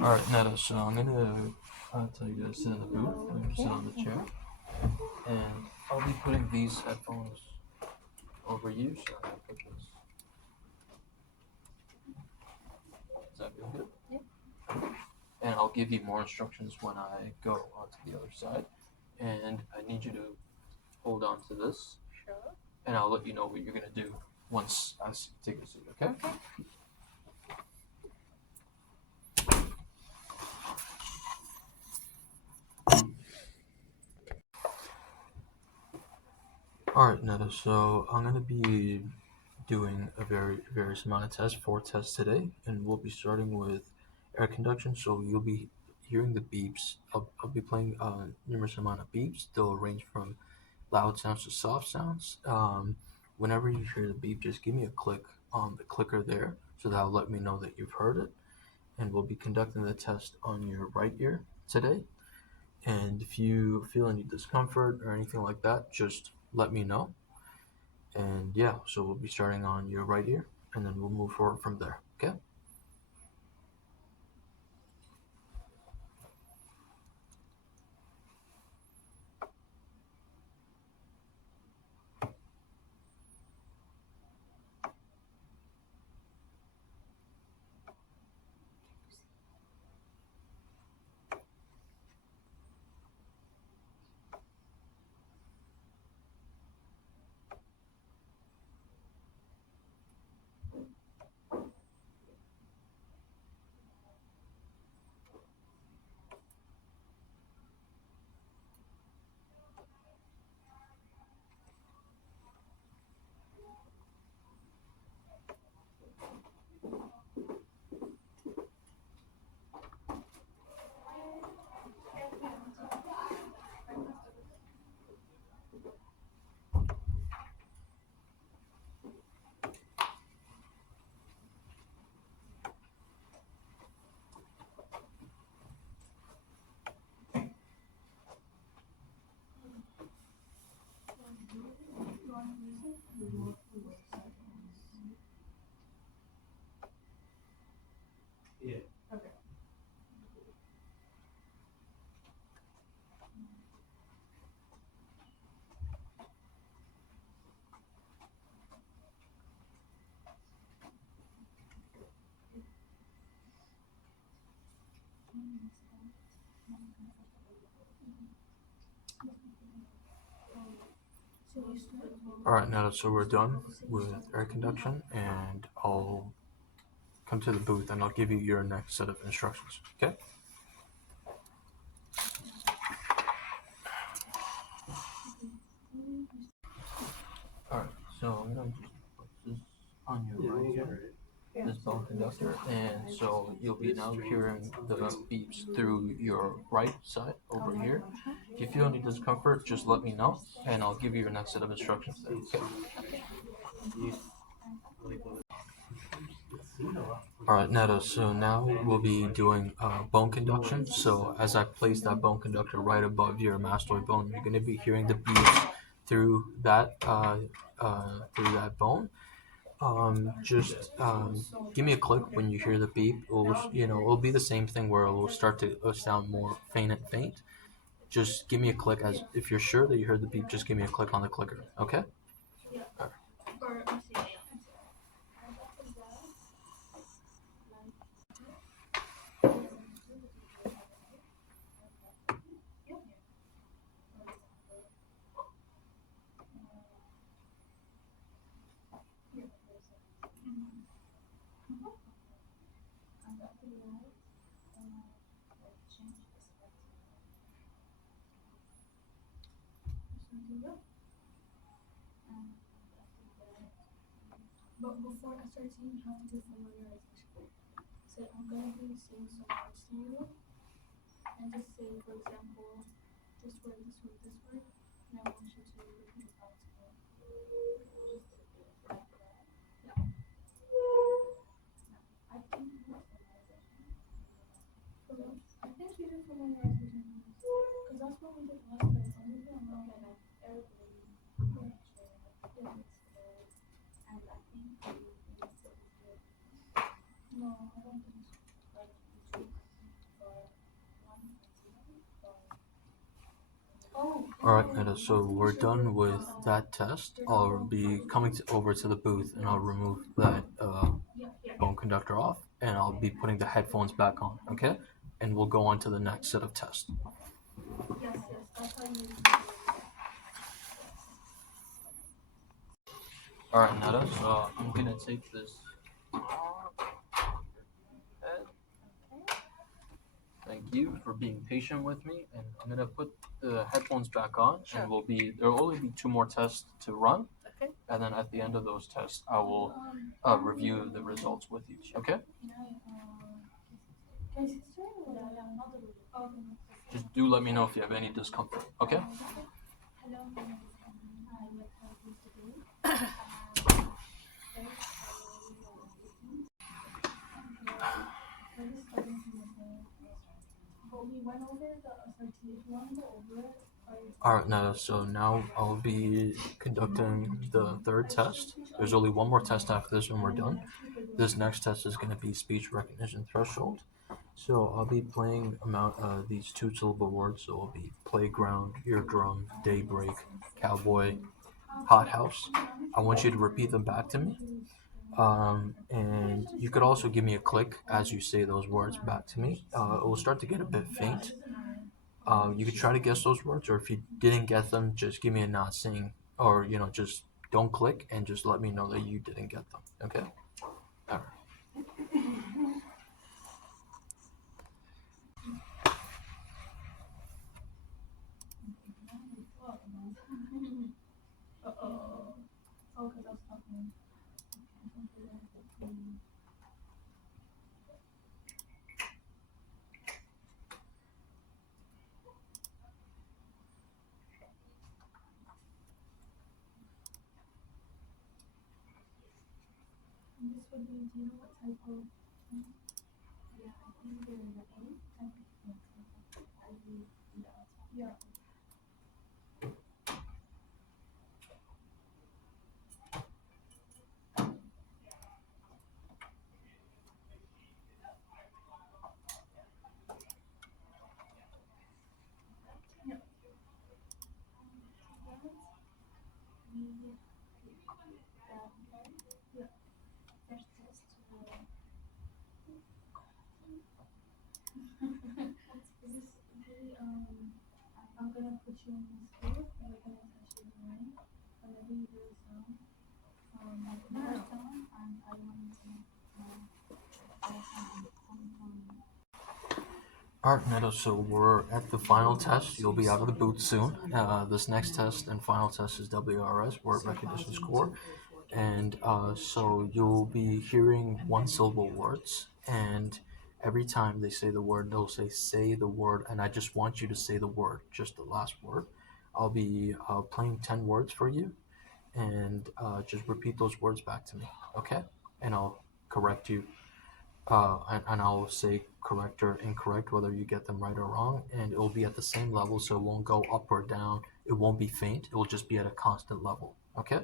Alright, Netta, so I'm gonna tell you to sit in the booth. I'm gonna sit on the chair. And I'll be putting these headphones over you. So I'm gonna put this. Does that feel good? Yeah. And I'll give you more instructions when I go onto the other side. And I need you to hold on to this. Sure. And I'll let you know what you're gonna do once I take a seat, okay? Alright, Netta, so I'm gonna be doing a various amount of tests, 4 tests today, and we'll be starting with air conduction. So you'll be hearing the beeps. I'll be playing numerous amount of beeps. They'll range from loud sounds to soft sounds. Whenever you hear the beep, just give me a click on the clicker there, so that'll let me know that you've heard it. And we'll be conducting the test on your right ear today. And if you feel any discomfort or anything like that, just let me know. And yeah, so we'll be starting on your right ear, and then we'll move forward from there. Okay? All right, now so we're done with air conduction, and I'll come to the booth and I'll give you your next set of instructions. Okay? All right. So I'm gonna just put this on your right ear, this bone conductor, and so you'll be now hearing the beeps through your right side over here. If you feel any discomfort, just let me know, and I'll give you your next set of instructions there. Okay? Alright, Netta, so now we'll be doing bone conduction. So as I place that bone conductor right above your mastoid bone, you're going to be hearing the beats through that bone. Just give me a click when you hear the beep. It'll be the same thing where it will start to sound more faint and faint. Just give me a click as if you're sure that you heard the beep. Just give me a click on the clicker. Okay? But before I start singing, you have to do familiarization. So I'm going to be saying some words to you, and just say, for example, this word, this word, this word, and I want you to repeat it back to me. Like that. Yeah. I think what familiarization. I think we did familiarization because that's what we did last time. So maybe I'm wrong. Like airplane, furniture, things, and I think no, I don't think so. Like, Alright, Netta, so we're done with that test. I'll be coming over to the booth and I'll remove that bone conductor off and I'll be putting the headphones back on, okay? And we'll go on to the next set of tests. Alright, Netta, so I'm gonna take this head. Thank you for being patient with me, and I'm gonna put the headphones back on, Sure. and there'll only be 2 more tests to run, Okay. and then at the end of those tests, I will review the results with you. Okay? Just do let me know if you have any discomfort. Okay? Alright, now so now I'll be conducting the third test. There's only one more test after this when we're done. This next test is going to be speech recognition threshold. So I'll be playing these 2-syllable words. So it'll be playground, eardrum, daybreak, cowboy, hothouse. I want you to repeat them back to me. And you could also give me a click as you say those words back to me. It will start to get a bit faint. You could try to guess those words, or if you didn't get them, just give me a nod saying, or just don't click and just let me know that you didn't get them. Okay? All right. Alright, Neto, so we're at the final test. You'll be out of the booth soon. This next test and final test is WRS, Word Recognition Score. And so you'll be hearing 1-syllable words. And every time they say the word, they'll say the word. And I just want you to say the word, just the last word. I'll be playing 10 words for you. And just repeat those words back to me, okay? And I'll correct you and I'll say correct or incorrect, whether you get them right or wrong, and it will be at the same level, so it won't go up or down. It won't be faint. It will just be at a constant level. Okay?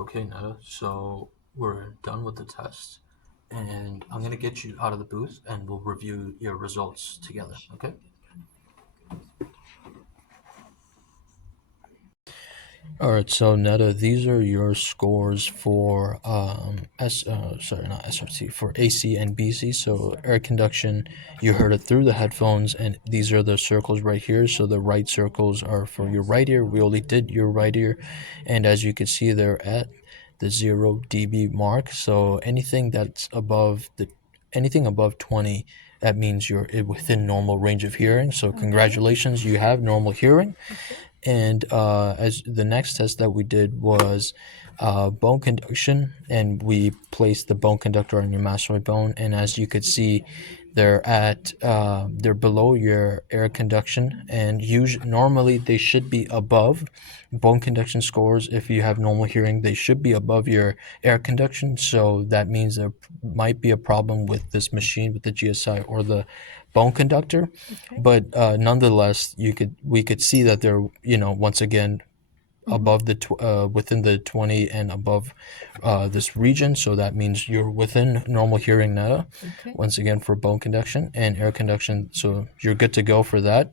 Okay, Netta. So we're done with the test, and I'm gonna get you out of the booth, and we'll review your results together. Okay? All right, so Netta, these are your scores for not SRT, for AC and BC. So air conduction, you heard it through the headphones, and these are the circles right here. So the right circles are for your right ear. We only did your right ear, and as you can see, they're at the 0 dB mark. So anything above 20, that means you're within normal range of hearing. So congratulations, you have normal hearing. And as the next test that we did was bone conduction, and we placed the bone conductor on your mastoid bone, and as you could see, they're below your air conduction, and normally they should be above bone conduction scores. If you have normal hearing, they should be above your air conduction. So that means there might be a problem with this machine, with the GSI or the bone conductor. Okay. But nonetheless, we could see that they're, once again, above within the 20 and above this region. So that means you're within normal hearing, Netta. Okay. Once again, for bone conduction and air conduction, so you're good to go for that.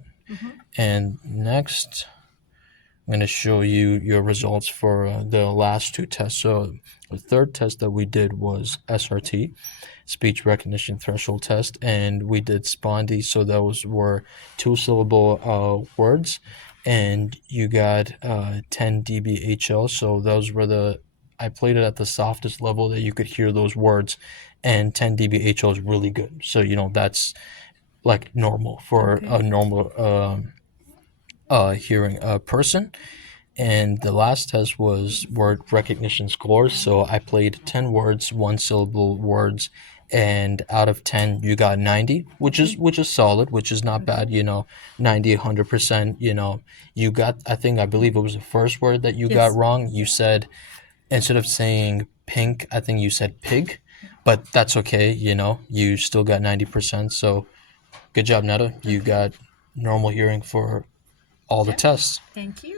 And next, I'm going to show you your results for the last two tests. So the third test that we did was SRT, speech recognition threshold test, and we did SPONDY. So those were 2-syllable words, and you got 10 dBHL. So those were I played it at the softest level that you could hear those words, and 10 dBHL is really good. So that's like normal for a normal hearing person. And the last test was word recognition scores. So I played 10 words, 1-syllable words, and out of 10 you got 90, which is solid, which is not bad. 90, 100%. You got, I believe it was the first word that you got wrong. You said, instead of saying pink, I think you said pig, but that's okay. You still got 90%. So good job, Netta. You got normal hearing for all the tests. Thank you.